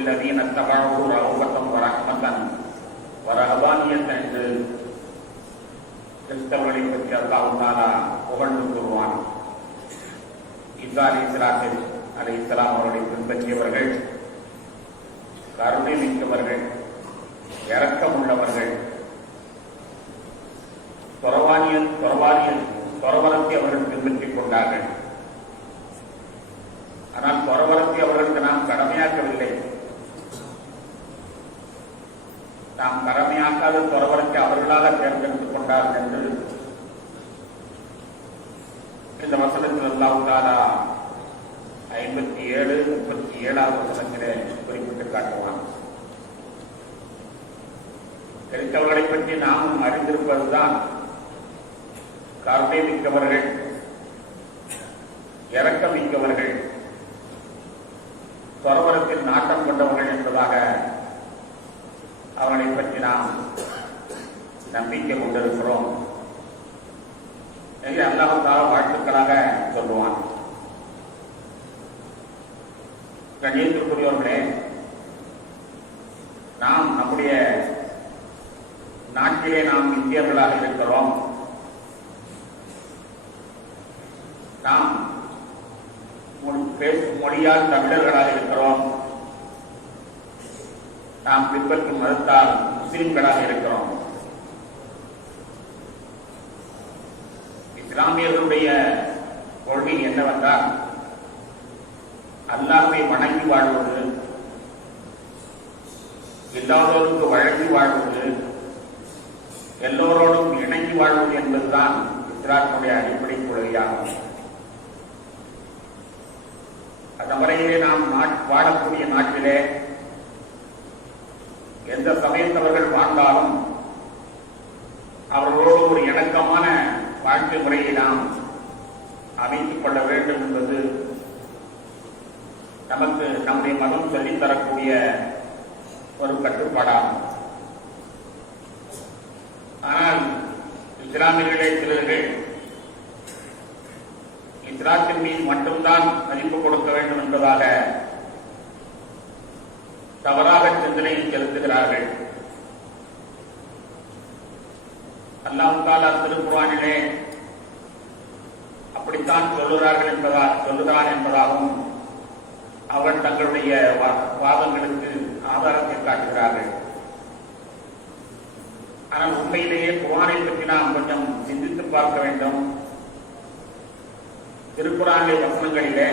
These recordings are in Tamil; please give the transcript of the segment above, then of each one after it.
قلوب الذين اتبعوه رغبة ورحمة ورهبانية என்று கிறிஸ்தவர்களை பற்றி அல்லாஹ் தாலா புகழ்ந்து கூறுவான் ஈசா அலி இஸ்லாத்தில் அலி இஸ்லாம் அவர்களை பின்பற்றியவர்கள் கருணை மிக்கவர்கள் இரக்கம் உள்ளவர்கள் துறவானியன் துறவானியன் துறவரத்தை அவர்கள் பின்பற்றிக் கொண்டார்கள் நாமும் அறிந்திருப்பதுதான் கருணை மிக்கவர்கள் இரக்கம் மிக்கவர்கள் சொரவரத்தில் நாட்டம் கொண்டவர்கள் என்பதாக அவர்களை பற்றி நாம் நம்பிக்கை கொண்டிருக்கிறோம் என்று அல்லாஹால வாழ்த்துக்களாக சொல்லுவான் கண்ணியத்திற்குரியவர்களே நாம் நம்முடைய நாட்டிலே நாம் இந்தியர்களாக இருக்கிறோம். நாம் பேசும் மொழியால் தமிழர்களாக இருக்கிறோம். நாம் பின்பற்றும் மதத்தால் முஸ்லிம்களாக இருக்கிறோம். இஸ்லாமியர்களுடைய கொள்கை என்னவென்றால் அல்லாஹை வணங்கி வாழ்வது இல்லாதோருக்கு வழங்கி வாழ்வது எல்லோரோடும் இணங்கி வாழ்வது என்பதுதான் இஸ்லாத்தினுடைய அடிப்படை கொள்கையாகும். அந்த முறையிலே நாம் நாட்- வாழக்கூடிய நாட்டிலே எந்த சமயத்தவர்கள் வாழ்ந்தாலும் அவர்களோடு ஒரு இணக்கமான வாழ்க்கை முறையை நாம் அமைத்துக் கொள்ள வேண்டும் என்பது நமக்கு நம்முடைய மதம் சொல்லித் தரக்கூடிய ஒரு கட்டுப்பாடாகும். ஆனால் இஸ்லாமியர்களே சிலர்கள் இஸ்லாத்தின் மீது மட்டும்தான் மதிப்பு கொடுக்க வேண்டும் என்பதாக தவறாக சிந்தனை செலுத்துகிறார்கள். அல்லாஹ் திருக்குறானிலே அப்படித்தான் சொல்லுகிறார்கள் என்பதா சொல்லுகிறான் என்பதாகவும் அவர் தங்களுடைய வா- வாதங்களுக்கு ஆதாரத்தை காட்டுகிறார்கள். ஆனால் உண்மையிலேயே குரானை பற்றி நாம் கொஞ்சம் சிந்தித்து பார்க்க வேண்டும். திருக்குறானிலே வசனங்களிலே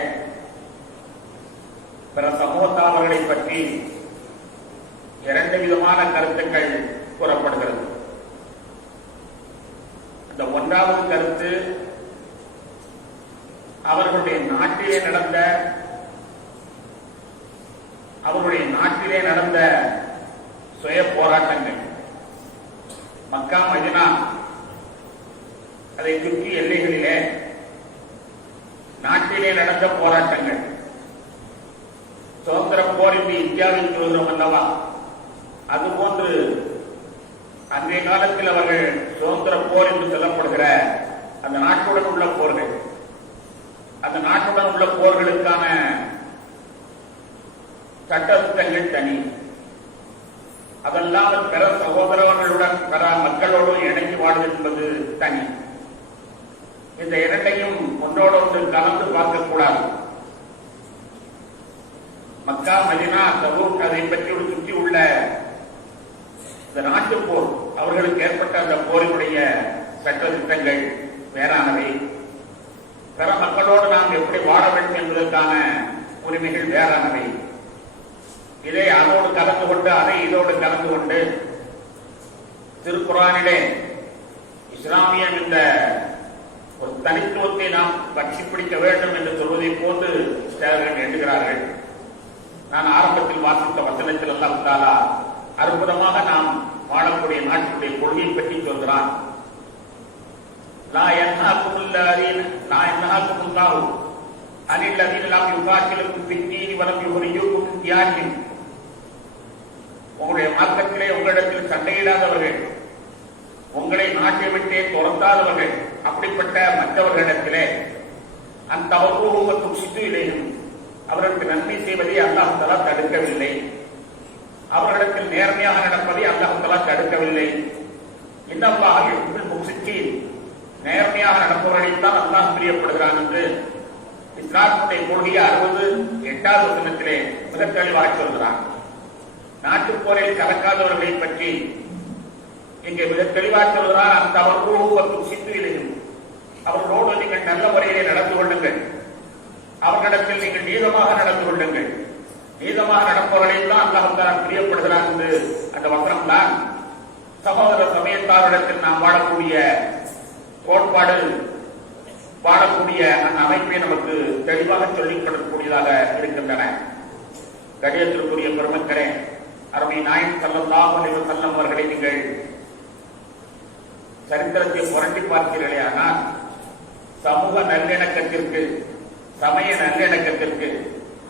பிற சமூகத்தாளர்களை பற்றி இரண்டு விதமான கருத்துக்கள் கூறப்படுகிறது. இந்த ஒன்றாவது கருத்து அவர்களுடைய நாட்டிலே நடந்த அவர்களுடைய நாட்டிலே நடந்த சுய போராட்டங்கள். மக்கா மதினா அதை சுற்றி எல்லைகளிலே நாட்டிலே நடந்த போராட்டங்கள். சுதந்திர போர் என்று இந்தியாவில் சொல்கிறோம் அல்லவா? அதுபோன்று அன்றைய காலத்தில் அவர்கள் சுதந்திர போர் என்று சொல்லப்படுகிற அந்த நாட்டுடன் உள்ள போர்கள். அந்த நாட்டுடன் உள்ள போர்களுக்கான சட்டத்திட்டங்கள் தனி. அதெல்லாம் பிற சகோதரர்களுடன் பிற மக்களோடு இணைந்து வாழ்வது என்பது தனி. இந்த இரண்டையும் ஒன்றோடொன்று கலந்து பார்க்கக்கூடாது. மக்கா மதினா தபூக் அதை பற்றி ஒரு சுற்றி உள்ள இந்த நாட்டு போர் அவர்களுக்கு ஏற்பட்ட அந்த போரினுடைய சட்ட திட்டங்கள் வேறானவை. பிற மக்களோடு நாம் எப்படி வாழ வேண்டும் என்பதற்கான உரிமைகள் வேறானவை. இதை அதோடு கலந்து கொண்டு அதை இதோடு கலந்து கொண்டு திருக்குறானிலே இஸ்லாமியம் இந்த ஒரு தனித்துவத்தை நாம் பற்றி பிடிக்க வேண்டும் என்று சொல்வதை போன்று தேவர்கள் எண்ணுகிறார்கள். நான் ஆரம்பத்தில் வாசித்த வசனத்தில் எல்லாம் தாலா அற்புதமாக நாம் வாழக்கூடிய நாட்டினுடைய கொள்கையை பற்றி சொல்கிறான். நான் என்னாக்குமுள்ளாதீன் நான் என்னாக்குமுள்ளாவும் அனில் அதீன் எல்லாம் யுகாக்கிலும் பின்னீதி வரம் யுகரியும் தியாகியும் உங்களுடைய மார்க்கத்திலே உங்களிடத்தில் சண்டையிடாதவர்கள் உங்களை நாட்டை விட்டே துரத்தாதவர்கள் அப்படிப்பட்ட மற்றவர்களிடத்திலே அந்த அவர்களும் சித்துவிலையும் அவர்களுக்கு நன்மை செய்வதை அல்லாஹலா தடுக்கவில்லை. அவர்களிடத்தில் நேர்மையாக நடப்பதை அல்லாஹலா தடுக்கவில்லை. இன்னல்லாக முக்சிக்கில் நேர்மையாக நடப்பவர்களைத்தான் அல்லாஹ் பிரியப்படுகிறான் என்று இஸ்லாமுடைய கொள்கையை அறுபது எட்டாவது வசனத்திலே மிக தெளிவாக சொல்கிறான். நாட்டுப் போரில் கலக்காதவர்களை பற்றி இங்கே மிக தெளிவாக சொல்வதால் அந்த அவர்களும் சித்துவிலையும் அவர்களோடு நீங்கள் நல்ல முறையிலே நடந்து கொள்ளுங்கள். அவர்களிடத்தில் நீங்கள் நீதமாக நடந்து கொள்ளுங்கள். நீதமாக நடப்பவர்களையும் தான் அல்லாஹ் பிரியப்படுகிறார் என்று அந்த வசனம் தான் சகோதர சமயத்தாரிடத்தில் நாம் வாழக்கூடிய கோட்பாடு வாழக்கூடிய அந்த அமைப்பை நமக்கு தெளிவாக சொல்லிக் கொடுக்கக்கூடியதாக இருக்கின்றன. கடிதத்திற்குரிய பெருமக்களே அருமை நாயன் செல்லம் செல்லம் அவர்களை நீங்கள் சரித்திரத்தை புரட்டி பார்க்கிறீர்களே ஆனால் சமூக நல்லிணக்கத்திற்கு சமய நல்லிணக்கத்திற்கு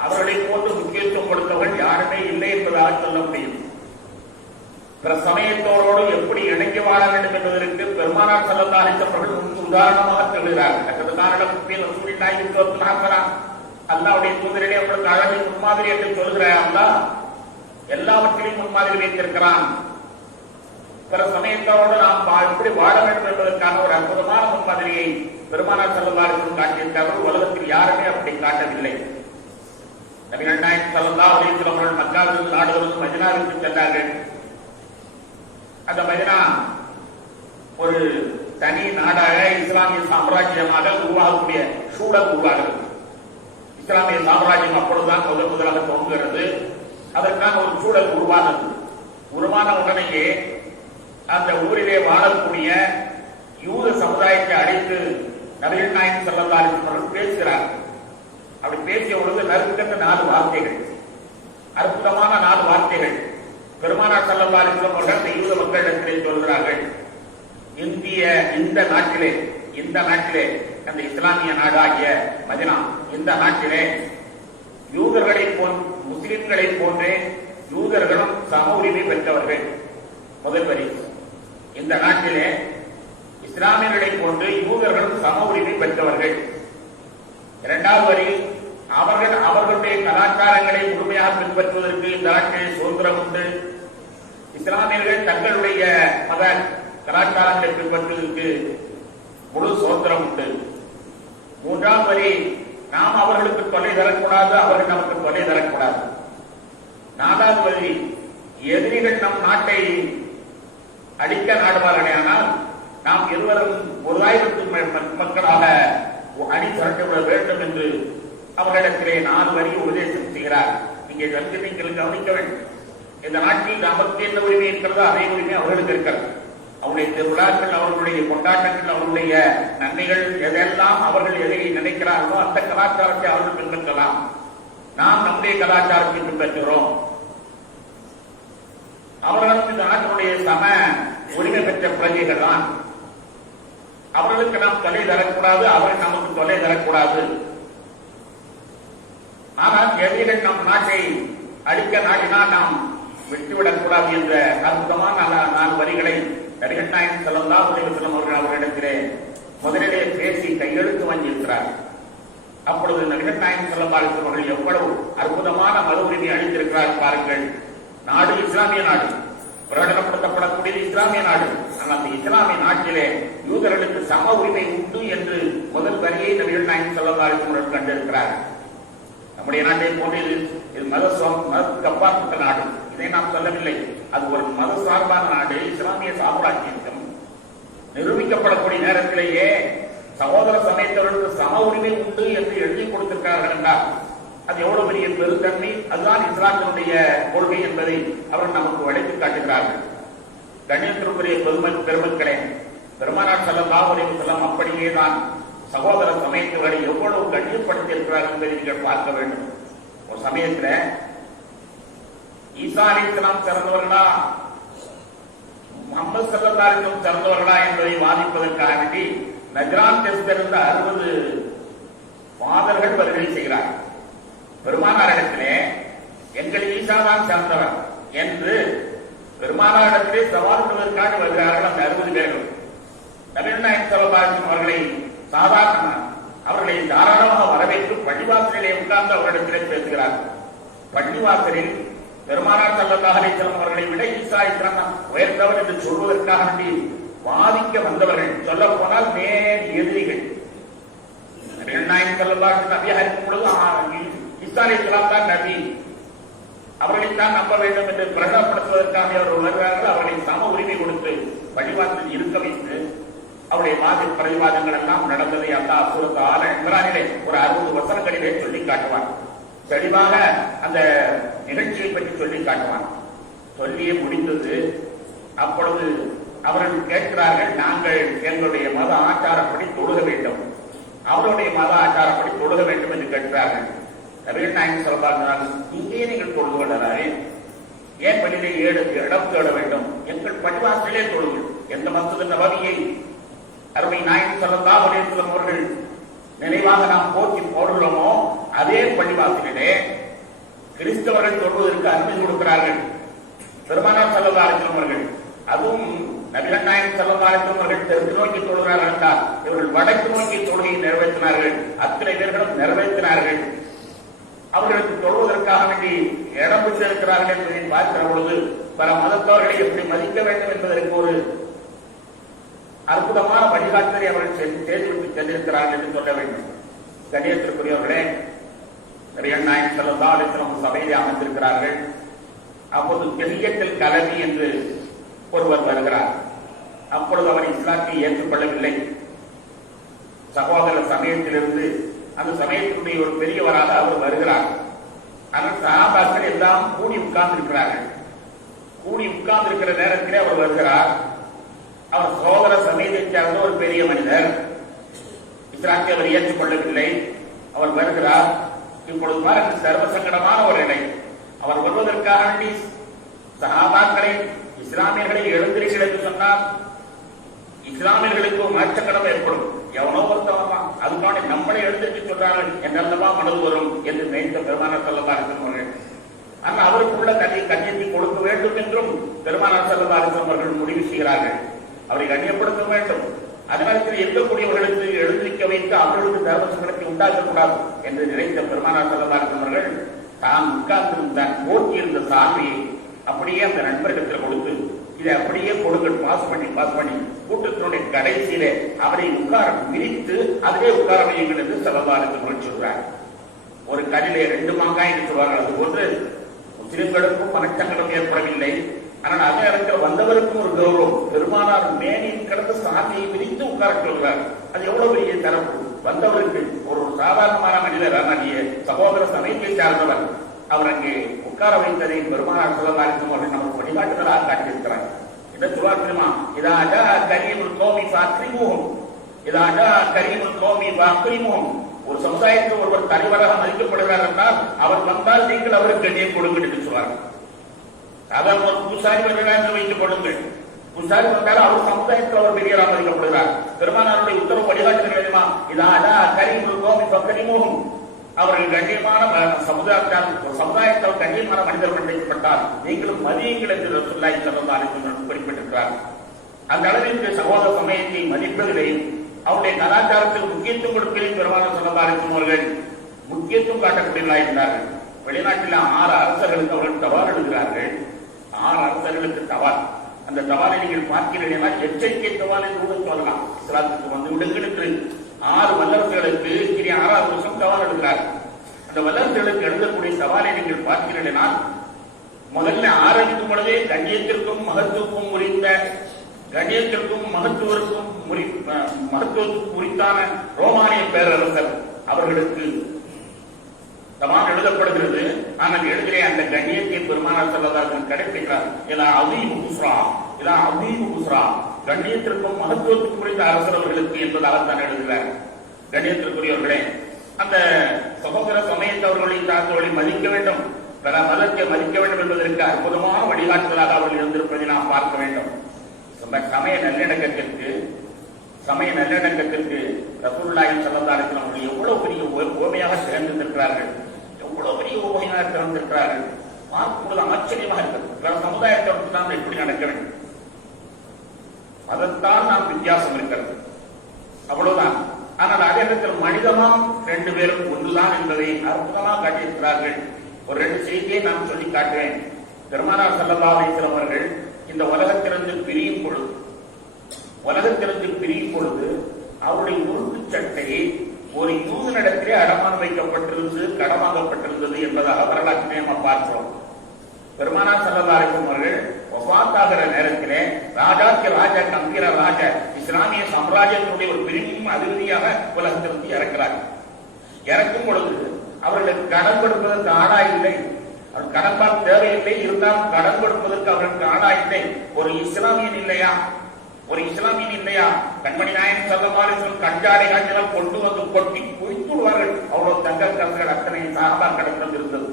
அவர்களை போன்று முக்கியத்துவம் கொடுத்தவர்கள் யாருமே இல்லை என்பதாக சொல்ல முடியும். பிற சமயத்தோரோடு எப்படி இணங்கி வாழ வேண்டும் என்பதற்கு பெருமானார் செல்லல்லா அளித்தவர்கள் முன்பு உதாரணமாக சொல்கிறார்கள். அல்லாவுடைய தூதரிலே அவர்களுக்கு அழகை முன்மாதிரி என்று சொல்கிற எல்லாவற்றையும் முன்மாதிரி வைத்திருக்கிறான். பிற சமயத்தோடு நாம் எப்படி வாழ வேண்டும் என்பதற்கான ஒரு அற்புதமான முன்மாதிரியை பெருமானார் செல்லல்லாருக்கும் காட்டியிருக்கிறார்கள் உலகத்தில் யாருமே அப்படி காட்டவில்லை. நபிகள் நாயகம் சல்லா அவர்கள் மக்காவில் நாடுகளும் மதினாவிற்கு சென்றார்கள். அந்த மதினா ஒரு தனி நாடாக இஸ்லாமிய சாம்ராஜ்யமாக உருவாகக்கூடிய சூழல் உருவாகிறது. இஸ்லாமிய சாம்ராஜ்யம் அப்பொழுதுதான் முதல் முதலாக தோன்றுகிறது அதற்கான ஒரு சூழல் உருவானது. உருவான உடனேயே அந்த ஊரிலே வாழக்கூடிய யூத சமுதாயத்தை அழைத்து நபிகள் நாயகம் ஸல்லல்லாஹு அலைஹி பேசுகிறார். அப்படி பேசிய பொழுது நறுக்கின்ற நாலு வார்த்தைகள். அற்புதமான நாலு வார்த்தைகள். பெருமானார் ஸல்லல்லாஹு அவர்கள் அந்த யூத மக்களிடத்திலே சொல்கிறார்கள். இந்திய இந்த நாட்டிலே இந்த நாட்டிலே அந்த இஸ்லாமிய நாடாகிய மதினா இந்த நாட்டிலே யூதர்களை போன்ற முஸ்லிம்களை போன்றே யூதர்களும் சம உரிமை பெற்றவர்கள். முதல் வரி. இந்த நாட்டிலே இஸ்லாமியர்களை போன்று யூதர்களும் சம உரிமை பெற்றவர்கள். இரண்டாவது வரி. அவர்கள் அவர்களுடைய கலாச்சாரங்களை முழுமையாக பின்பற்றுவதற்கு இந்த நாட்டில் சுதந்திரம் உண்டு. இஸ்லாமியர்கள் தங்களுடைய மத கலாச்சாரங்களை பின்பற்றுவதற்கு முழு சுதந்திரம் உண்டு. மூன்றாம் வரி. நாம் அவர்களுக்கு தொலை தரக்கூடாது அவர்கள் நமக்கு தொலை தரக்கூடாது. நாலாவது வழி எதிரிகள் நம் நாட்டை அடிக்க நாடுவார்களேயானால் நாம் இருவரும் ஒரு ஆயிரத்து மக்களாக அணி திரட்டப்பட வேண்டும் என்று அவர்களிடத்திலே நாலு வரி உபதேசம் செய்கிறார். இங்கே வந்து நீங்கள் கவனிக்க வேண்டும். இந்த நாட்டில் நமக்கு என்ன உரிமை இருக்கிறதோ அதே உரிமை அவர்களுக்கு இருக்கிறது. அவருடைய திருவிழாக்கள் அவர்களுடைய கொண்டாட்டங்கள் அவருடைய நன்மைகள் எதெல்லாம் அவர்கள் எதை நினைக்கிறார்களோ அந்த கலாச்சாரத்தை அவர்கள் பின்பற்றலாம். நாம் நம்முடைய கலாச்சாரத்தை பின்பற்றுகிறோம். அவர்களும் இந்த நாட்டினுடைய சம உரிமை பெற்ற பிரஜைகள் தான். அவர்களுக்கு நாம் தொலை தரக்கூடாது அவர்கள் நமக்கு தொலை தரக்கூடாது. ஆனால் எதிரிகள் நம் நாட்டை அழிக்க நாடினால் நாம் விட்டுவிடக்கூடாது என்ற அற்புதமான நாலு- நாலு வரிகளை நடிகர் நாயகன் செல்லல்லா உதயவசலம் அவர்கள் அவர்களிடத்திலே முதலிலே பேசி கையெழுத்து வாங்கியிருக்கிறார். அப்பொழுது நடிகர் நாயகம் செல்லல்லா அவர்கள் எவ்வளவு அற்புதமான மறு உரிமை அளித்திருக்கிறார் பாருங்கள். நாடு இஸ்லாமிய நாடு. பிரகடனப்படுத்தப்படக்கூடிய இஸ்லாமிய நாடு. ஆனால் அந்த இஸ்லாமிய நாட்டிலே யூதர்களுக்கு சம உரிமை உண்டு என்று முதல் வரியை நபிகள் நாயகம் செல்லல்லா அவர்கள் கண்டிருக்கிறார். நம்முடைய நாட்டை போன்று இது இது மத சுவ- மதத்துக்கு அப்பாற்பட்ட நாடு. இதை நாம் சொல்லவில்லை. அது ஒரு மத சார்பான நாடு இஸ்லாமிய சாம்ராஜ்யம் நிரூபிக்கப்படக்கூடிய நேரத்திலேயே சகோதர சமயத்தவர்களுக்கு சம உரிமை உண்டு என்று எழுதி கொடுத்திருக்கிறார்கள் என்றால் அது எவ்வளவு பெரிய பெருத்தன்மை அதுதான் இஸ்லாத்தினுடைய கொள்கை என்பதை அவர் நமக்கு வளைத்து காட்டுகிறார்கள். கண்ணியத்திற்குரிய பெருமை பெருமக்களே பெருமானார் செல்லல்லா உலகம் செல்லம் அப்படியே தான் சகோதர சமயத்தவர்களை எவ்வளவு கண்ணியப்படுத்தி இருக்கிறார்கள் என்பதை நீங்கள் பார்க்க வேண்டும். ஒரு சமயத்தில் ஈசா அலிஸ்லாம் சிறந்தவர்களா முகமது சல்லல்லாருக்கும் சிறந்தவர்களா என்பதை வாதிப்பதற்காக வேண்டி நஜ்ரான் தேசத்திலிருந்த அறுபது மாதர்கள் வருகை செய்கிறார் பெருமானாரிடத்திலே எங்கள் ஈசாதான் சிறந்தவர் என்று பெருமானாரிடத்திலே சவால் விடுவதற்காக வருகிறார்கள் அந்த அறுபது பேர்கள். நவீனாயன் சலபாசன் அவர்களை சாதாரண அவர்களை தாராளமாக வரவேற்று பள்ளிவாசலிலே உட்கார்ந்து அவரிடத்திலே பேசுகிறார் பள்ளிவாசலில் பெருமானார் சல்லல்லாஹு அலைஹி அவர்களை விட ஈசா இஸ்லாம் உயர்ந்தவர் என்று சொல்வதற்காக வேண்டி வாதிக்க வந்தவர்கள் சொல்ல போனால் நேர் எதிரிகள் நபிகள் சல்லல்லாஹு நபியாக இருக்கும் பொழுது ஆ, ஈசா அலைஹிஸ்ஸலாம் தான் நபி. அவர்களைத்தான் நம்ப வேண்டும் என்று பிரகடனப்படுத்துவதற்காக அவர் வருகிறார்கள். அவர்களை சம உரிமை கொடுத்து வழிபாட்டில் இருக்க வைத்து அவருடைய வாத பிரதிவாதங்கள் எல்லாம் நடந்ததை அல்லாஹ் சூரத்து ஆல இம்ரானிலே ஒரு அறுபது வசனங்களிலே சொல்லி காட்டுவான். தெளிவாக அந்த நிகழ்ச்சியை பற்றி சொல்லி காட்டுவான். சொல்லியே முடிந்தது. அப்பொழுது அவர்கள் கேட்கிறார்கள் நாங்கள் எங்களுடைய மத ஆச்சாரப்படி தொழுக வேண்டும். அவருடைய மத ஆச்சாரப்படி தொழுக வேண்டும் என்று கேட்கிறார்கள். நவீன நாயகம் சொல்வார்கள் இங்கே நீங்கள் தொழுது கொள்ளலாரே ஏன் பள்ளியிலே ஏழு இடம் தேட வேண்டும்? எங்கள் பள்ளிவாசலே தொழுங்கள். எந்த மசூது நபவியை அருமை நாயகம் சொல்லா அவர்கள் நினைவாக நாம் போக்கி போடுள்ளோமோ அதே பள்ளிவாசலிலே கிறிஸ்தவர்கள் தொழுவதற்கு அனுமதி கொடுக்கிறார்கள். பெருமானார் செல்லல்லா அவர்கள் அதுவும் நபிகள் நாயகம் செல்லல்லா அவர்கள் தெற்கு நோக்கி தொழுகிறார்கள் என்றால் இவர்கள் வடக்கு நோக்கி தொழுகையை நிறைவேற்றினார்கள். அத்தனை பேர்களும் நிறைவேற்றினார்கள். அவர்களுக்கு தொழுவதற்காக வேண்டி இடம் பெற்றிருக்கிறார்கள் என்பதை பார்க்கிற பொழுது பல மதத்தவர்களை எப்படி மதிக்க வேண்டும் என்பதற்கு ஒரு அற்புதமான வழிகாட்டுதலை அவர்கள் செ- செய்துவிட்டு சென்றிருக்கிறார்கள் என்று சொல்ல வேண்டும். கண்ணியத்திற்குரியவர்களே நபிகள் நாயகம் செல்லல்லா அலிஸ்லாம் சபையிலே அமர்ந்திருக்கிறார்கள். அப்போது பெரியத்தில் கலவி என்று ஒருவர் வருகிறார். அப்பொழுது அவர் இஸ்லாத்தை ஏற்றுக்கொள்ளவில்லை. சகோதர சமயத்திலிருந்து அந்த சமயத்தினுடைய ஒரு பெரியவராக அவர் வருகிறார். ஆனால் சகாபாக்கள் எல்லாம் கூடி உட்கார்ந்து இருக்கிறார்கள் கூடி உட்கார்ந்து இருக்கிற நேரத்திலே அவர் வருகிறார். அவர் சகோதர சமயத்தை சார்ந்த ஒரு பெரிய மனிதர். இஸ்லாத்தை அவர் ஏற்றுக்கொள்ளவில்லை. அவர் வருகிறார். இப்பொழுது பாருங்கள் சர்வ சங்கடமான ஒரு நிலை. அவர் வருவதற்காக வேண்டி சகாபாக்களை இஸ்லாமியர்களை எழுந்திருக்கிறது என்று சொன்னால் இஸ்லாமியர்களுக்கு ஒரு மாற்றக்கடம் ஏற்படும். எவனோ ஒருத்தவன் அதுக்கான நம்மளை நம்மளே எழுந்திருக்க சொல்றார்கள். என்னென்னவா மனது வரும் என்று நினைத்த பெருமானார் செல்லதா இருக்கிறவர்கள் ஆனால் அவருக்குள்ள கல்வி கண்ணியத்தை கொடுக்க வேண்டும் என்றும் பெருமானார் செல்லதா இருக்கிறவர்கள் முடிவு செய்கிறார்கள். அவரை கண்ணியப்படுத்த வேண்டும். அதனால இருக்கக்கூடியவர்களுக்கு எழுந்திருக்க வைத்து அவர்களுக்கு தேவசங்களுக்கு உண்டாக்கக்கூடாது என்று நினைத்த பெருமானார் செல்லதா அவர்கள் தான் உட்கார்ந்திருந்த போக்கியிருந்த சாமியை அப்படியே அந்த நண்பர்களிடத்தில் கொடுத்து இதை அப்படியே கொடுங்கள் பாஸ் பண்ணி பாஸ் பண்ணி. கூட்டத்தினுடைய கடைசியில அவரை உட்கார விரித்து அதிலே உட்கார வையுங்கள் என்று செலவாருக்கு சொல்றார். ஒரு கல்லிலே ரெண்டு மாங்காய் என்று சொல்வார்கள் அது போன்று முஸ்லிம்களுக்கும் மனச்சங்களும் ஏற்படவில்லை. ஆனால் அதே இடத்தில் வந்தவருக்கும் ஒரு கௌரவம். பெருமானார் மேனியின் கடந்த சாமியை விரித்து உட்கார சொல்கிறார். அது எவ்வளவு பெரிய தரப்பு வந்தவருக்கு ஒரு சாதாரணமான மனிதர் ஆனால் சகோதர சமயத்தை சார்ந்தவர். அவர் அங்கே உட்கார வைத்ததை பெருமானார் சொல்லலாருக்கும் அவர்கள் நமக்கு வழிகாட்டுதலாக காட்டியிருக்கிறார். என்ன சொல்வார் தெரியுமா? இதாக அஜா கரீமுல் கோமி பாக்ரிமுகம் இதாக அஜா கரீமுல் கோமி பாக்ரிமுகம் ஒரு சமுதாயத்தில் ஒருவர் தலைவராக மதிக்கப்படுகிறார் என்றால் அவர் வந்தால் நீங்கள் அவருக்கு கண்ணியம் கொடுங்கள் என்று சொல்வார்கள் சாதாரண ஒரு பூசாரி வருகிறார் என்று வைத்துக் கொள்ளுங்கள். பூசாரி வந்தால் அவர் சமுதாயத்தில் அவர் பெரியராக மதிக்கப்படுகிறார் பெருமானாருடைய உத்தரவு வழிகாட்டுதல் வேண்டுமா? இதா அஜா கரீமுல் கோமி பக்ரிமுகம் அவர்கள் கண்ணியமான ம- சமுதாயத்தால் சமுதாயத்தால் கண்ணியமான மனிதர்கள் நினைக்கப்பட்டால் நீங்களும் மதியுங்கள் என்று ரசூல்லாய் ஸல்லல்லாஹு குறிப்பிட்டிருக்கிறார். அந்த அளவிற்கு சகோதர சமயத்தை மதிப்பதிலே அவருடைய கலாச்சாரத்தில் முக்கியத்துவம் கொடுப்பதில் பெருமான சொல்லதாரிக்கும் அவர்கள் முக்கியத்துவம் காட்டக்கூடியவர்களாக இருந்தார்கள். வெளிநாட்டில் ஆறு அரசர்களுக்கு அவர்கள் தவறு எழுதுகிறார்கள் ஆறு அரசர்களுக்கு தவால். அந்த தவாலை நீங்கள் பார்க்கிறீர்கள் எச்சரிக்கை தவால் என்று கூட சொல்லலாம். இஸ்லாத்துக்கு வந்து விடுங்கள் ஆறு வல்லரசுகளுக்கு இனி ஆறாவது வருஷம் தவால் எழுதுகிறார் அந்த வல்லரசுகளுக்கு எழுதக்கூடிய சவாலை நீங்கள் பார்க்கிறீர்கள் முதல்ல ஆரம்பிக்கும் பொழுதே கண்ணியத்திற்கும் மகத்துவக்கும் உரித்த கண்ணியத்திற்கும் மகத்துவருக்கும் மகத்துவத்துக்கு அஹ், உரித்தான ரோமானிய பேரரசர் அவர்களுக்கு தமான் எழுதப்படுகிறது. ஆனால் எழுதிலே அந்த கண்ணியத்தை பெருமானார் செல்லதார்கள் கிடைக்கிறார் இதா அதீபு குஸ்ரா இதா அதீபு குஸ்ரா கண்ணியத்திற்கும் மகத்துவத்துக்கும் குறித்த அரசர்களுக்கு என்பதாகத்தான் எழுதுகிறார். கண்ணியத்திற்குரியவர்களே அந்த சகோதர சமயத்தவர்களின் தாக்குதலை மதிக்க வேண்டும். பல மதத்தை மதிக்க வேண்டும் என்பதற்கு அற்புதமான வழிகாட்டுதலாக அவர்கள் இருந்திருப்பதை நாம் பார்க்க வேண்டும். நம்ம சமய நல்லிணக்கத்திற்கு சமய நல்லிணக்கத்திற்கு ரசூல்லாயின் சலந்தாரத்தில் அவர்கள் எவ்வளவு பெரிய ஓமையாக சிறந்திருக்கிறார்கள். இவ்வளவு பெரிய உவமையாக திறந்திருக்கிறார்கள் பார்க்கும்போது ஆச்சரியமாக இருக்கிறது பிற சமுதாயத்தோடு நாம் எப்படி நடக்க வேண்டும்? அதைத்தான் நாம் வித்தியாசம் இருக்கிறது. அவ்வளவுதான். ஆனால் அதே நேரத்தில் மனிதமாம் ரெண்டு பேரும் ஒன்றுதான் என்பதை அற்புதமாக காட்டியிருக்கிறார்கள். ஒரு ரெண்டு செய்தியை நான் சொல்லி காட்டுவேன் பெருமானார் சல்லல்லா அலிஸ்லாம் அவர்கள் இந்த உலகத்திலிருந்து பிரியும் பொழுது உலகத்திலிருந்து பிரியும் பொழுது அவருடைய உறுப்பு சட்டையை ஒரு யூதனிடம் கடமன் வைக்கப்பட்டிருந்தது கடமாகப்பட்டிருந்தது என்பதாக வரலாற்றினை நம்ம பார்க்கிறோம். பெருமானார் செல்லதாரிக்கும் அவர்கள் ஒபாத்தாகிற நேரத்திலே ராஜாக்கு ராஜா கம்பீர ராஜ இஸ்லாமிய சாம்ராஜ்யத்தினுடைய ஒரு பெரும் அதிபதியாக உலகத்திலிருந்து இறக்கிறார் இறக்கும் பொழுது அவர்களுக்கு கடன் கொடுப்பதற்கு ஆடா இல்லை. அவர் கடன் தேவையில்லை. இருந்தாலும் கடன் கொடுப்பதற்கு அவர்களுக்கு ஆடா இல்லை. ஒரு இஸ்லாமியன் இல்லையா? ஒரு இஸ்லாமியன் இல்லையா? கண்மணி நாயன் செல்லமாலும் கஞ்சாடை காட்சிகள் கொண்டு வந்து கொட்டி குவித்துள்வார்கள் அவ்வளவு தங்க கற்கள் அத்தனை சாகபா கடத்திலும் இருந்தது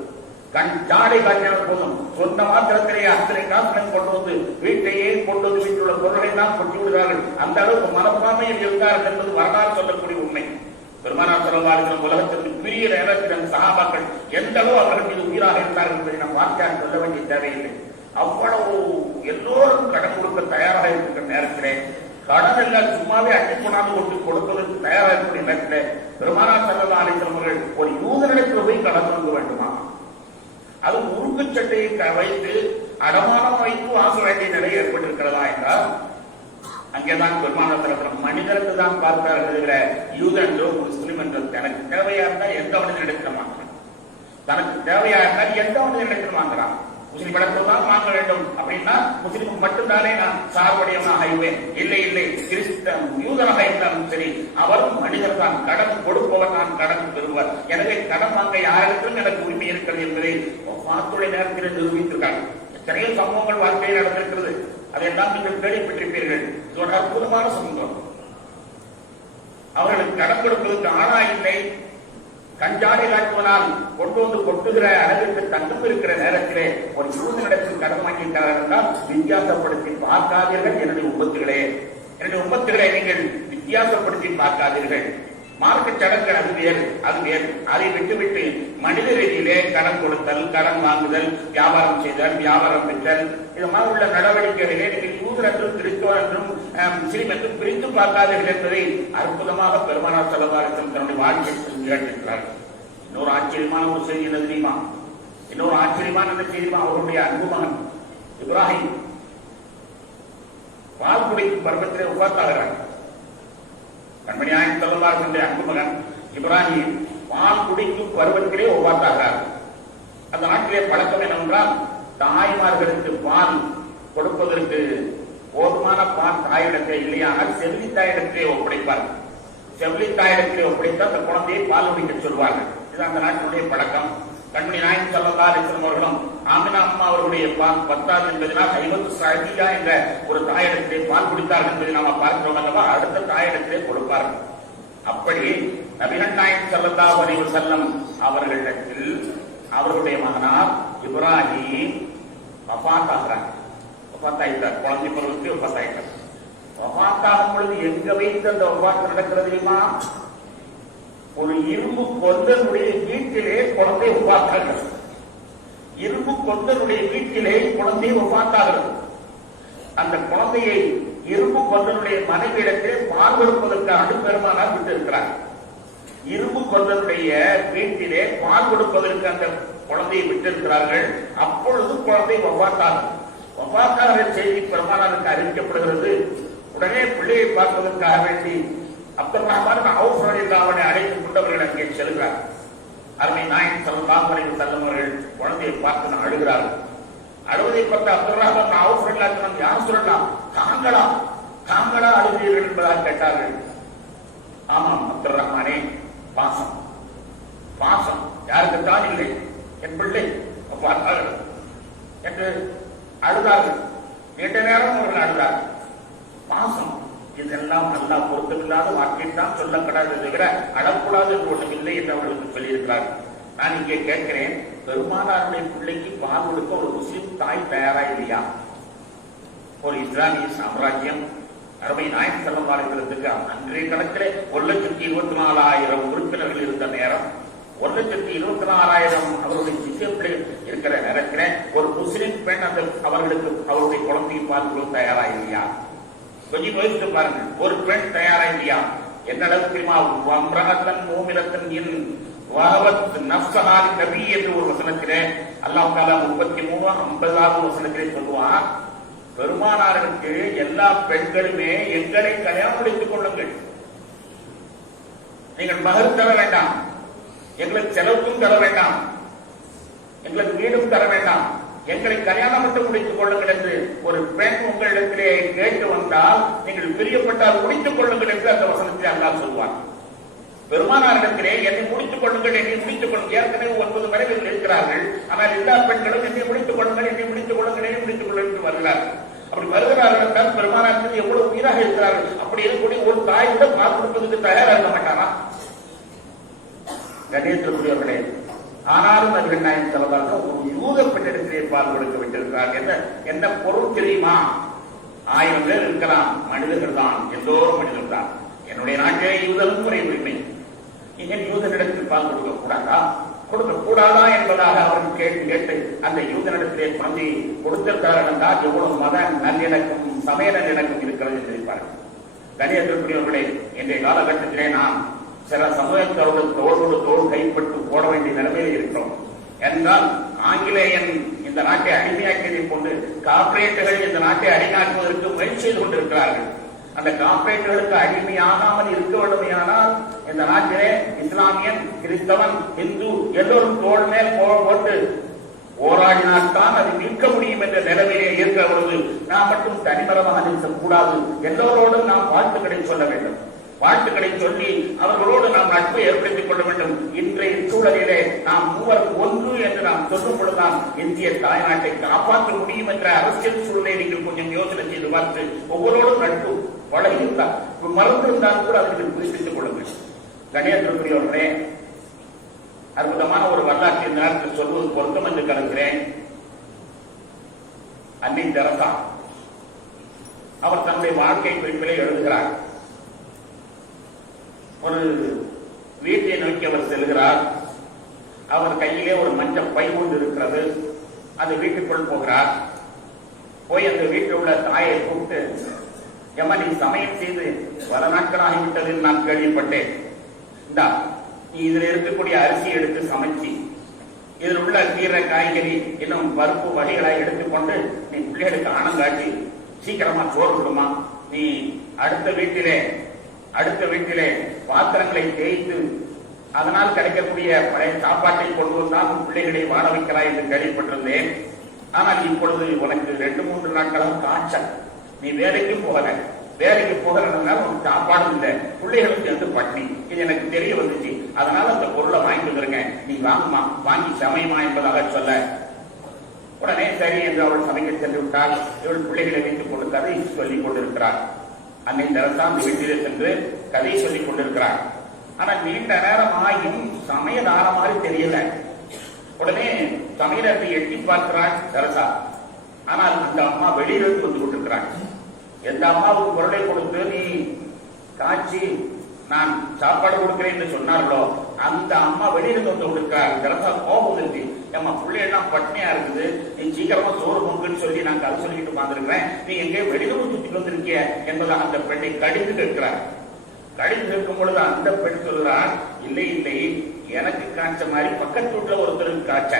கண் ஜாடை காட்டினால் போதும். சொந்த மாத்திரத்திலே அத்தனை காசுகளை கொண்டு வந்து வீட்டையே கொண்டு வந்து வீட்டுள்ள பொருளை தான் கொட்டி விடுகிறார்கள் அந்த அளவுக்கு மனப்பான்மையில் இருந்தார்கள் என்பது வரலாறு சொல்லக்கூடிய உண்மை. பெருமானார் சொல்லவார்கள் உலகத்திற்கு பெரிய நேரத்தில் சகாபாக்கள் எந்த அளவு அவர்கள் மீது உயிராக இருந்தார்கள் என்பதை நாம் வார்த்தையாக சொல்ல வேண்டிய தேவையில்லை. அவ்வளவு எல்லோரும் கடன் கொடுக்க தயாராக இருக்கின்ற நேரத்திலே கடன் எல்லாம் சும்மாவே அட்டி கொண்டாந்து கொண்டு கொடுப்பதற்கு தயாரா இருக்கக்கூடிய நேரத்திலே பெருமானார் செல்லல்லா அலிஸ்லாம் ஒரு யூதனிடத்தில் போய் கடன் கொடுக்க வேண்டுமா? அது உருக்கு சட்டையை க- வைத்து அடமானம் வைத்து வாங்க வேண்டிய நிலை ஏற்பட்டிருக்கிறதா என்றால் அங்கேதான் பெருமான தரத்தில் மனிதருக்கு தான் பார்க்கிறார்கள் தவிர யூதன் என்றோ முஸ்லிம் என்றோ தனக்கு தேவையா இருந்தால் எந்த மனிதனிடத்தில் வாங்குறான் தனக்கு தேவையா இருந்தால் எந்த மனிதனிடத்தில் வாங்குறான் முஸ்லிம் இடத்தில் தான் வாங்க வேண்டும் அப்படின்னா முஸ்லிமுக்கு மட்டும்தானே நான் சார்புடையவனாக ஆய்வேன் இல்லை இல்லை. கிறிஸ்த யூதனாக இருந்தாலும் சரி அவரும் மனிதர் தான். கடன் கொடுப்பவர் நான் கடன் பெறுவர். எனவே கடன் வாங்க யாருக்கும் எனக்கு உரிமை இருக்கிறது என்பதை வாக்குடைய நேரத்தில் நிரூபித்திருக்காங்க எத்தனையோ சம்பவங்கள் வாழ்க்கையில் நடந்திருக்கிறது. அதையெல்லாம் நீங்கள் கேள்விப்பட்டிருப்பீர்கள். இது ஒரு அற்புதமான சம்பவம். அவர்களுக்கு கடன் கொடுப்பதற்கு ஆனா இல்லை. கஞ்சாடை காட்டுவனால் கொண்டு வந்து கொட்டுகிற அளவிற்கு தங்கம் இருக்கிற நேரத்திலே ஒரு யூதனிடத்தில் கடன் வாங்கிட்டார்கள் என்றால் வித்தியாசப்படுத்தி பார்க்காதீர்கள் என்னுடைய உபத்துகளே. என்னுடைய உபத்துகளை நீங்கள் வித்தியாசப்படுத்தி பார்க்காதீர்கள். மார்க்க சடங்குகள் அது வேறு அது வேறு. அதை விட்டுவிட்டு மனித ரீதியிலே கடன் கொடுத்தல் கடன் வாங்குதல் வியாபாரம் செய்தல் வியாபாரம் பெற்றல் இது மாதிரி உள்ள நடவடிக்கைகளிலே நீங்கள் யூதர் என்றும் கிறிஸ்துவர் என்றும் முஸ்லிம் என்று பிரிந்து பார்க்காதீர்கள் என்பதை அற்புதமாக பெருமானார் செலவாரத்தில் தன்னுடைய வாழ்க்கையில் நிகழ்த்திருக்கிறார்கள் இன்னொரு ஆச்சரியமான ஒரு செய்தி என்ன தெரியுமா? இன்னொரு ஆச்சரியமான என்ன தெரியுமா? அவருடைய அன்பு மகன் இப்ராஹிம் பால் குடிக்கும் பருவத்திலே உட்கார்த்தாகிறார் கண்மணி ஆயின் தொள்ளாயிரத்தி அன்பு மகன் இப்ராஹிம் பால் குடிக்கும் பருவத்திலே ஒவ்வாத்தாகிறார் அந்த நாட்டிலே பழக்கம் என்னவென்றால் தாய்மார்களுக்கு பால் கொடுப்பதற்கு போதுமான பால் தாயிடத்தை இல்லையானால் செவிலி தாயிடத்திலே ஒப்படைப்பார். செவிலி தாயிடத்திலே ஒப்படைத்து அந்த குழந்தையை பால் குடிக்க சொல்வார்கள். இது அந்த நாட்டினுடைய பழக்கம். கண்மணி நாயன் சல்லா அலிஸ்லம் அவர்களும் ஆமினா அம்மா அவருடைய பால் பத்தாது என்பதனால் ஐவத்து சதியா என்ற ஒரு தாயிடத்திலே பால் குடித்தார்கள் என்பதை நாம பார்க்கிறோம் அல்லவா? அடுத்த தாயிடத்திலே கொடுப்பார்கள். அப்படி நபிகள் நாயன் ஸல்லல்லாஹு அலைஹி செல்லம் அவர்களிடத்தில் அவருடைய மகனார் இப்ராஹிம் வபாத் ஆகிறார். வஃபாத் குழந்தை பருவத்தில் வஃபாத் ஆயிட்டார் பொழுது எங்க வைத்து அந்த வஃபாத் நடக்கிறது தெரியுமா ஒரு இரும்பு கொந்தனுடைய வீட்டிலே குழந்தை உருவாக்குகிறது இரும்பு கொந்தனுடைய வீட்டிலே குழந்தை உருவாக்காகிறது அந்த குழந்தையை இரும்பு கொந்தனுடைய மனைவியிடத்தில் பால் கொடுப்பதற்காக பெருமானார் விட்டிருக்கிறார் இரும்பு கொந்தனுடைய வீட்டிலே பால் கொடுப்பதற்கு அந்த குழந்தையை விட்டிருக்கிறார்கள். அப்பொழுது குழந்தை ஒவ்வாத்தாகும் ஒவ்வாத்தாகிற செய்தி பெருமானாருக்கு அறிவிக்கப்படுகிறது. உடனே பிள்ளையை பார்ப்பதற்காக வேண்டி அப்துல் ரஹ்மான் அவுஃப் அவனை அழைத்துக் கொண்டவர்கள் அங்கே செல்கிறார். அருமை நாயன் செல்லம் அலைஹி அவர்கள் குழந்தையை பார்த்து நான் அழுகிறார்கள். அழுவதை பார்த்து அப்துல் ரஹ்மான் அவுஃப் யார் சொல்லலாம்? தாங்களா? தாங்களா அழுகிறீர்கள் என்பதாக கேட்டார்கள். ஆமாம் அப்துல் ரஹ்மானே பாசம். பாசம். யாருக்கு தான் இல்லை என் பிள்ளை. பார்த்தார்கள் என்று அழுதார்கள் நீண்ட நேரம் அவர்கள் அழுதார்கள் பாசம். இதெல்லாம் நல்லா பொருத்தமில்லாத வார்த்தை தான் சொல்லக்கூடாது தவிர அழக்கூடாது என்று ஒன்றும் இல்லை என்று அவர்களுக்கு சொல்லியிருக்கிறார்கள் நான் இங்கே கேட்கிறேன் பெருமானாருடைய பிள்ளைக்கு பால் கொடுக்க ஒரு முஸ்லிம் தாய் தயாரா இல்லையா? ஒரு இஸ்லாமிய சாம்ராஜ்யம். அருமை நாயக் செல்லம் வாழ்கிறதுக்கு அன்றைய கணக்கிலே ஒரு லட்சத்தி இருபத்தி நாலாயிரம் உறுப்பினர்கள் இருந்த நேரம் ஒரு லட்சத்தி இருபத்தி நாலாயிரம் அவருடைய சிஷியர்கள் இருக்கிற நேரத்தில் முஸ்லிம் பெண் அந்த அவர்களுக்கு அவருடைய குழந்தையை பால் தயாரா இல்லையா கொஞ்சம் யோசித்து பாருங்க ஒரு பெண் தயாரா இல்லையா என்ன அளவு தெரியுமா? வம்ரகத்தன் மூமிரத்தன் என் வஹவத் நஃப்ஸஹால் கபி என்று ஒரு வசனத்திலே அல்லாஹ் தாலா முப்பத்தி மூணு ஐம்பதாவது வசனத்திலே சொல்லுவான். பெருமானாருக்கு எல்லா பெண்களுமே எங்களை கல்யாணம் முடித்துக் கொள்ளுங்கள். நீங்கள் மகர் தர வேண்டாம். எங்களுக்கு செலவுக்கும் தர வேண்டாம். எங்களுக்கு வீடும் தர வேண்டாம். எங்களை கல்யாணம் மட்டும் முடித்துக் கொள்ளுங்கள் என்று ஒரு பெண் உங்களிடத்திலே கேட்டு வந்தால் நீங்கள் பிரியப்பட்டால் முடித்துக் கொள்ளுங்கள் என்று அந்த வசனத்தை அல்லா சொல்வார் பெருமானாரிடத்திலே என்னை முடித்துக் கொள்ளுங்கள் என்னை முடித்துக் கொள்ளுங்கள். ஏற்கனவே ஒன்பது மனைவிகள் இருக்கிறார்கள். ஆனால் எல்லா பெண்களும் என்னை முடித்துக் கொள்ளுங்கள் என்னை முடித்துக் கொள்ளுங்கள் என்னை முடித்துக் கொள்ளுங்கள் என்று வருகிறார்கள் அப்படி வருகிறார்கள் என்றால் பெருமானாருக்கு எவ்வளவு உயிராக இருக்கிறார்கள். அப்படி இருக்கக்கூடிய ஒரு தாய் கூட பால் கொடுப்பதற்கு தயாராக இருக்க மாட்டாரா ஆனாலும் நபிகள் நாயன் தலைவர்கள் ஒரு யூத பெண்ணிடத்திலே பால் கொடுக்க விட்டிருக்கிறார். என்ன என்ன பொருள் தெரியுமா? ஆயிரம் பேர் இருக்கலாம் மனிதர்கள் தான் எல்லோரும் மனிதர்கள் தான். என்னுடைய நாட்டிலே யூதனும் முறை உரிமை. ஏன் யூதனிடத்தில் பால் கொடுக்க கூடாதா கொடுக்க கூடாதா என்பதாக அவர்கள் கேட்டு கேட்டு அந்த யூதனிடத்திலே குழந்தை கொடுத்திருக்கிறார்கள் என்றால் எவ்வளவு மத நல்லிணக்கம் சமய நல்லிணக்கம் இருக்கிறது என்று இருப்பார்கள் கணியத்திற்குரியவர்களே இன்றைய காலகட்டத்திலே நான் சில சமூகத்தோடு தோளோடு தோல் கைப்பட்டு போட வேண்டிய நிலைமையில் இருக்கிறோம். என்றால் ஆங்கிலேயன் இந்த நாட்டை அடிமையாக்கியதை கொண்டு கார்பரேட்டுகள் இந்த நாட்டை அடிமையாக்குவதற்கு முயற்சி செய்து கொண்டிருக்கிறார்கள். அந்த கார்பரேட்டுகளுக்கு அடிமையாகாமல் இருக்க வேண்டுமையானால் இந்த நாட்டிலே இஸ்லாமியன் கிறிஸ்தவன் இந்து எல்லோரும் தோள் மேல் போட்டு போராடினால்தான் அது நிற்க முடியும் என்ற நிலைமையிலே இருக்கிற பொழுது நாம் மட்டும் தனிமரமாக நிற்கக்கூடாது. எல்லோரோடும் நாம் வாழ்த்துக்களை சொல்ல வேண்டும். வாழ்த்துக்களை சொல்லி அவர்களோடு நாம் நட்பை ஏற்படுத்திக் கொள்ள வேண்டும். இன்றைய சூழலிலே நாம் மூவர் ஒன்று என்று நாம் சொல்லும் பொழுதுதான் இந்திய தாய்நாட்டை காப்பாற்ற முடியும் என்ற அரசியல் சூழலை நீங்கள் கொஞ்சம் யோசனை செய்து பார்த்து ஒவ்வொருவரும் நட்பு மறந்து மறந்திருந்தால் கூட அதற்கு புதுப்பித்துக் கொள்ளுங்கள் கணியத்திற்குரியவர்களே அற்புதமான ஒரு வரலாற்றை நேரத்தில் சொல்வது பொருத்தம் என்று கருதுகிறேன். அன்னை தெரசா அவர் தன்னுடைய வாழ்க்கை குறிப்பிலே எழுதுகிறார். ஒரு வீட்டை நோக்கி அவர் செல்கிறார். அவர் கையிலே ஒரு மஞ்சள் பை ஒன்று இருக்கிறது. அந்த வீட்டுக்குள் போகிறார். போய் அந்த வீட்டில் உள்ள தாயை கூப்பிட்டு எம்மா நீ சமையல் செய்து பல நாட்களாகிவிட்டது என்று நான் கேள்விப்பட்டேன். இந்தா நீ இதுல இருக்கக்கூடிய அரிசி எடுத்து சமைச்சு இதில் உள்ள கீரை காய்கறி இன்னும் பருப்பு வகைகளாக எடுத்துக்கொண்டு நீ பிள்ளைகளுக்கு ஆனந்தாட்டி சீக்கிரமா சோறு விடுமா நீ அடுத்த வீட்டிலே அடுத்த வீட்டிலே பாத்திரங்களை தேய்த்து அதனால் கிடைக்கக்கூடிய பழைய சாப்பாட்டை கொண்டு வந்தால் பிள்ளைகளை வாழ வைக்கிறாய் என்று கேள்விப்பட்டிருந்தேன். ஆனால் இப்பொழுது உனக்கு ரெண்டு மூன்று நாட்களும் காய்ச்சல். நீ வேலைக்கு போகல. வேலைக்கு போகிறதுனால உனக்கு சாப்பாடு இல்லை. பிள்ளைகளுக்கு வந்து பட்டினி இது எனக்கு தெரிய வந்துச்சு. அதனால அந்த பொருளை வாங்கி வந்துருங்க. நீ வாங்குமா? வாங்கி சமயமா என்பதாக சொல்ல. உடனே சரி என்று அவள் சமைக்க சென்று விட்டால் இவள் பிள்ளைகளை வைத்துக் கொண்டு கதை சொல்லிக் கொண்டிருக்கிறார் அன்னை தெரசா அந்த வீட்டிலே சென்று கதை சொல்லிக் கொண்டிருக்கிறார். ஆனால் நீண்ட நேரம் ஆகியும் சமையல் ஆற மாதிரி தெரியல. உடனே சமையலத்தை எட்டி பார்க்கிறாள் சரசா. ஆனால் அந்த அம்மா வெளியிலிருந்து வந்து கொண்டிருக்கிறாள். எந்த அம்மாவுக்கு குரலை கொடுத்து நீ காய்ச்சி நான் சாப்பாடு கொடுக்கிறேன் என்று சொன்னார்களோ அந்த அம்மா வெளியிலிருந்து வந்து கொண்டிருக்கிறார் சரசா கோபம் ஏமா ஏம்மா பிள்ளையெல்லாம் பட்னியா இருக்குது. நீ சீக்கிரமா சோறு பொங்குன்னு சொல்லி நான் கதை சொல்லிட்டு பார்த்திருக்கிறேன் நீ எங்கேயோ வெளியில சுத்தி வந்திருக்கிய என்பதை அந்த பெண்ணை கடிந்து கேட்கிறார். கடிந்து கேட்கும் பொழுது அந்த பெண் சொல்கிறார் இல்லை இல்லை எனக்கு காய்ச்ச மாதிரி பக்கத்து வீட்டுல ஒருத்தருக்கு காய்ச்ச.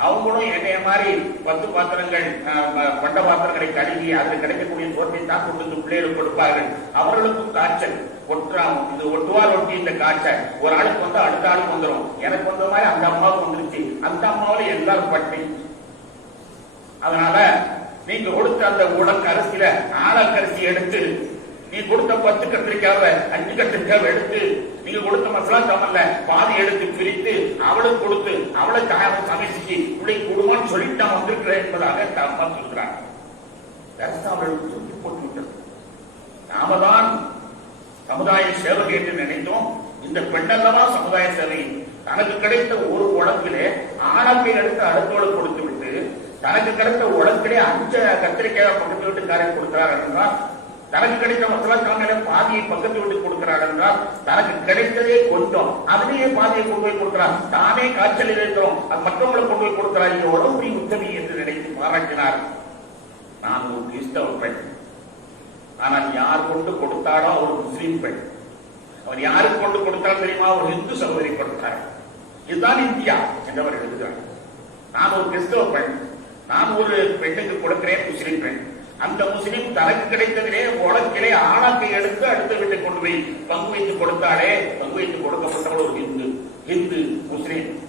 அவங்களும் என்னைய மாதிரி பத்து பாத்திரங்கள் அஹ், பண்ட பாத்திரங்களை கழுவி அதில் கிடைக்கக்கூடிய சோற்றை தான் கொண்டு வந்து பிள்ளைகளுக்கு கொடுப்பார்கள். அவர்களுக்கும் காய்ச்சல். ஒற்றாம் இது ஒட்டுவார் ஒட்டி இந்த காய்ச்சல். ஒரு ஆளுக்கு வந்து அடுத்த ஆளுக்கு வந்துடும் எனக்கு வந்த மாதிரி அந்த அம்மாவுக்கு வந்துருச்சு. அந்த அம்மாவில எல்லாரும் பட்டி. அதனால நீங்க கொடுத்த அந்த உடல் அரிசியில ஆழக்கரிசி எடுத்து நீ கொடுத்த பத்து கத்திரிக்காவை அஞ்சு கத்திரிக்காவை எடுத்து நீங்க கொடுத்த மசாலா சாமல்ல பாதி எடுத்து பிரித்து அவளுக்கு கொடுத்து அவளை தாயாரம் சமைச்சு இப்படி கொடுமான்னு சொல்லிட்டு நான் வந்திருக்கிறேன் என்பதாக அந்த அம்மா சொல்கிறார் அவர்களுக்கு சொல்லி போட்டு விட்டது நாம தான் சமுதாய சேவகை என்று நினைத்தோம். இந்த பெண்ணல்லவா சமுதாய சேவை. தனக்கு கிடைத்த ஒரு உடம்பிலே ஆணப்பை எடுத்து அடுத்தோடு கொடுத்து விட்டு தனக்கு கிடைத்த உடம்பிலே அஞ்ச கத்திரிக்காய் கொடுத்து விட்டு காரை கொடுக்கிறார் என்றால் தனக்கு கிடைத்த மசாலாக்கான பாதியை பக்கத்து விட்டு கொடுக்கிறார் என்றால் தனக்கு கிடைத்ததே கொஞ்சம் அதிலேயே பாதியை கொண்டு போய் கொடுக்கிறார். தானே காய்ச்சலில் இருக்கிறோம். அது மற்றவங்களை கொண்டு போய் கொடுக்கிறார். இந்த உடம்புரி உத்தமி என்று நினைத்து பாராட்டினார். நான் ஒரு கிறிஸ்தவ பெண். ஆனால் யார் கொண்டு கொடுத்தாரோ அவர் முஸ்லீம் பெண். அவர் யாருக்கு கொண்டு கொடுத்தாலும் தெரியுமா? ஒரு இந்து சகோதரி கொடுத்தார். இதுதான் இந்தியா என்றவர் எழுதுகிறார். நான் ஒரு கிறிஸ்தவ பெண். நான் ஒரு பெண்ணுக்கு கொடுக்கிறேன் முஸ்லீம் பெண். அந்த முஸ்லீம் தனக்கு கிடைத்ததிலே உலகிலே ஆணாக்கை எடுத்து அடுத்த வீட்டை கொண்டு போய் பங்கு வைத்து கொடுத்தாலே பங்கு வைத்து கொடுக்கப்பட்டவள் ஒரு இந்து இந்து முஸ்லீம்.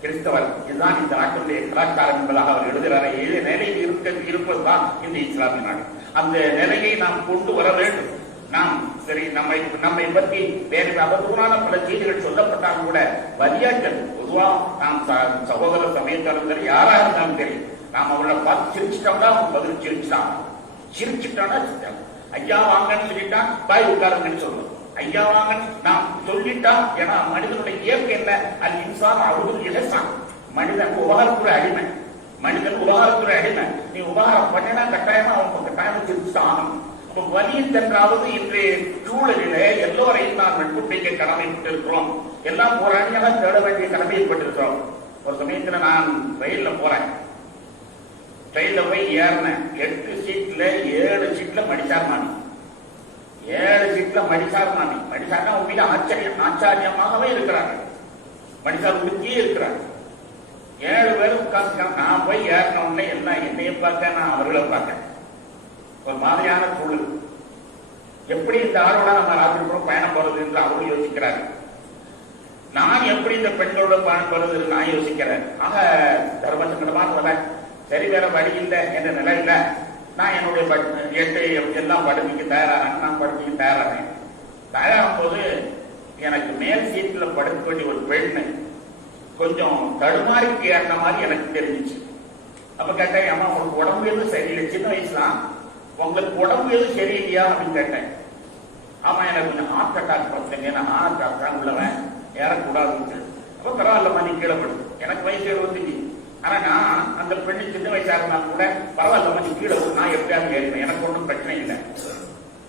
கிறிஸ்தவர். இதுதான் இந்த நாட்டினுடைய கலாச்சாரம் என்பதாக அவர் எழுதுகிறார். ஏழு நிலையில் இருக்க இருப்பதுதான் இந்த இஸ்லாமிய நாடு. அந்த நிலையை நாம் கொண்டு வர வேண்டும். நாம் சரி நம்மை நம்மை பற்றி வேறு அவதூறான பல செய்திகள் சொல்லப்பட்டாலும் கூட வரியாக்கள் பொதுவாக நாம் ச- சகோதர சமயத்தாலும் சரி யாராக இருந்தாலும் தெரியும் நாம உள்ள பார்த்து சிரிச்சிட்டோம்னா பதில் சிரிச்சுட்டான் சிரிச்சுட்டானா. ஐயா வாங்கன்னு சொல்லிட்டான் பாய் உட்காருங்கன்னு சொல்லணும் ஐயா வாங்கன்னு நான் சொல்லிட்டா ஏன்னா மனிதனுடைய இயற்கை என்ன? அது இன்சான் அழுது இலசான். மனிதன் உபகாரத்துறை அடிமை. மனிதன் உபகாரத்துறை அடிமை. நீ உபகாரம் பண்ணினா கட்டாயமா அவன் கட்டாயமா திருப்பிதான் ஆகணும். அப்ப வலியை இன்றைய சூழலிலே எல்லோரையும் நாம் நட்புப்பிடிக்க கடமைப்பட்டிருக்கிறோம் எல்லாம் ஒரு அணியாக தேட வேண்டிய கடமைப்பட்டிருக்கிறோம் ஒரு சமயத்துல நான் ரயில்ல போறேன். ட்ரெயின்ல போய் ஏறினேன். எட்டு சீட்ல ஏழு சீட்ல மடிச்சார் மாமி. ஏழு சீட்ல மடிச்சார் மாமி. மடிச்சார்னா உண்மையில ஆச்சரியம் ஆச்சாரியமாகவே இருக்கிறாங்க. மடிச்சார் உடுத்தியே இருக்கிறாங்க. ஏழு பேரும் உட்கார்ந்துருக்காங்க நான் போய் ஏறின உடனே எல்லாம் என்னையும் பார்க்க நான் அவர்களை பார்த்தேன். ஒரு மாதிரியான சூழல். எப்படி இந்த ஆளோட நம்ம ராத்திரிபுரம் பயணம் போறது என்று அவரும் யோசிக்கிறாரு. நான் எப்படி இந்த பெண்களோட பயணம் போறது நான் யோசிக்கிறேன். ஆக தர்ம சங்கடமான சரி வேற வழி இல்லை என்ற நிலையில நான் என்னுடைய பட்- எட்டு எல்லாம் படுக்கைக்கு தயாரானேன் நான் படுக்கைக்கு தயாரானேன் தயாராகும் போது எனக்கு மேல் சீட்டில் படுக்க வேண்டிய ஒரு பெண்ணு கொஞ்சம் தடுமாறி கேட்ட மாதிரி எனக்கு தெரிஞ்சிச்சு. அப்ப கேட்டேன் அம்மா உங்களுக்கு உடம்பு எதுவும் சரியில்லை? சின்ன வயசுலாம் உங்களுக்கு உடம்பு எதுவும் சரியில்லையா? அப்படின்னு கேட்டேன். ஆமா எனக்கு கொஞ்சம் ஹார்ட் அட்டாக் பிரச்சனை நான் ஹார்ட் அட்டாக் தான் உள்ளவன். ஏறக்கூடாதுன்னு அப்ப பரவாயில்லம்மா நீ கீழே படு. எனக்கு வயசு எழுபத்தஞ்சு. ஆனா நான் அந்த பெண்ணு சின்ன வயசா இருந்தா கூட பரவாயில்லம்மா நீ கீழே நான் எப்படியாவது ஏறிடுவேன் எனக்கு ஒன்றும் பிரச்சனை இல்லை.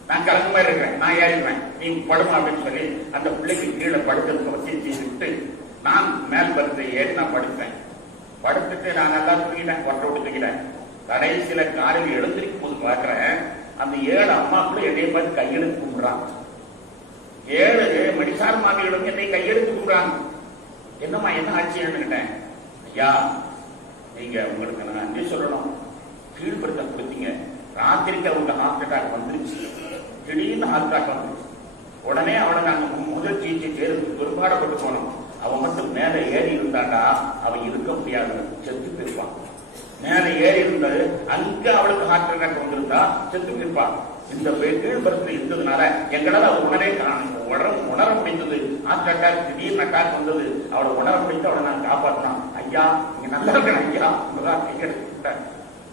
நான் கலந்து மாதிரி இருக்கிறேன். நான் ஏறிடுவேன் நீ படுமா அப்படின்னு சொல்லி அந்த பிள்ளைக்கு கீழே படுக்கிறதுக்கு வச்சு விட்டு நான் மேல் பருத்தை ஏறி நான் படுத்தேன் படுத்துட்டு நான் நல்லா தூங்கிட்டேன். கொட்டை விட்டு தூங்கிட்டேன். கடைசியில காலையில் எழுந்திருக்கும் போது பாக்குறேன் அந்த ஏழு அம்மாக்களும் என்னைய பார்த்து கையெழுத்து கும்பிடுறாங்க. ஏழு மடிசார் மாமிகளும் என்னை கையெழுத்து கும்பிடுறாங்க. என்னம்மா என்ன ஆச்சுன்னு கேட்டேன். ஐயா நீங்க உங்களுக்கு நான் நன்றி சொல்லணும். கீழ்படுத்த கொடுத்தீங்க. ராத்திரிக்கு அவங்க ஹார்ட் அட்டாக் வந்துருச்சு. திடீர்னு ஹார்ட் அட்டாக் வந்துருச்சு. உடனே அவளை நாங்க முதல் சிகிச்சை செய்யறதுக்கு பெரும்பாடப்பட்டு போனோம். அவன் மட்டும் மேல ஏறி இருந்தாண்டா? அவன் இருக்க முடியாது செத்து போயிருப்பான். மேல ஏறி இருந்தது அங்க அவளுக்கு ஹார்ட் அட்டாக் வந்திருந்தா செத்து போயிருப்பான். இந்த கீழ்பரத்தில் இருந்ததுனால எங்களால் அவள் உடனே காண- உணர உணர முடிந்தது. ஹார்ட் அட்டாக் திடீர்னு அட்டாக் வந்தது. அவளை உணர முடிந்து அவளை நான் காப்பாற்றினான் ஐயா நீங்க நல்லா இருக்கணும் ஐயா உங்கதான் கையெழுத்து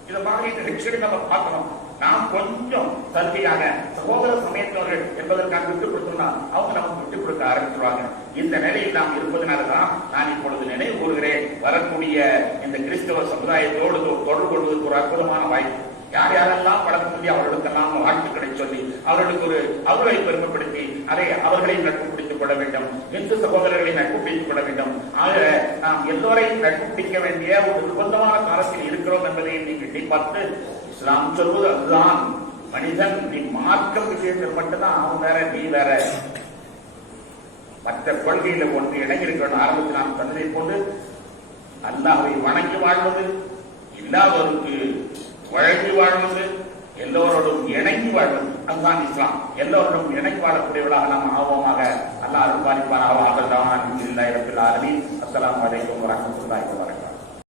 இதை மாதிரி நிகழ்ச்சிகளை நம்ம பார்க்கணும். நாம் கொஞ்சம் சலுகையாக சகோதர சமயத்தவர்கள் என்பதற்காக விட்டுக் கொடுத்தோம்னா அவங்க நமக்கு விட்டுக் கொடுக்க ஆரம்பிச்சிருவாங்க. இந்த நிலையில் நாம் இருப்பதனாலதான் நான் இப்பொழுது நினைவு கூறுகிறேன். வரக்கூடிய இந்த கிறிஸ்தவ சமுதாயத்தோடு தொடர்பு கொள்வதற்கு ஒரு அற்புதமான வாய்ப்பு. யார் யாரெல்லாம் பழக்கம் சொல்லி அவர்களுக்கெல்லாம் வாழ்த்துக்களை சொல்லி அவர்களுக்கு ஒரு அவர்களை பெருமைப்படுத்தி அதை அவர்களை நட்புப்படுத்தி பிடித்துக் கொள்ள வேண்டும். இந்து சகோதரர்களை நட்பு பிடித்துக் கொள்ள வேண்டும். ஆக நாம் எல்லோரையும் நட்பு பிடிக்க வேண்டிய ஒரு நிர்பந்தமான காலத்தில் இருக்கிறோம் என்பதை நீங்கள் எண்ணி பார்த்து இஸ்லாம் சொல்வது அதுதான். மனிதன் நீ மார்க்கம் விஷயத்தில் மட்டும்தான் அவன் வேற நீ வேற. மற்ற கொள்கையில ஒன்று இணைந்திருக்கணும் ஆரம்பத்தில் நாம் சொன்னதை போட்டு அல்லாஹை வணங்கி வாழ்வது இல்லாதவருக்கு வழங்கி வாழ்வது எல்லோரோடும் இணைந்து வாழும் அதுதான் இஸ்லாம். எல்லோரோடும் இணைந்து வாழக்கூடியவர்களாக நாம் ஆவோமாக. அல்லாஹ் அருள் பாலிப்பாராக இல்லை இடத்தில் ஆரம்பி அஸ்ஸலாமு அலைக்கும் வரமத்துல்லாஹி வபரகாத்துஹு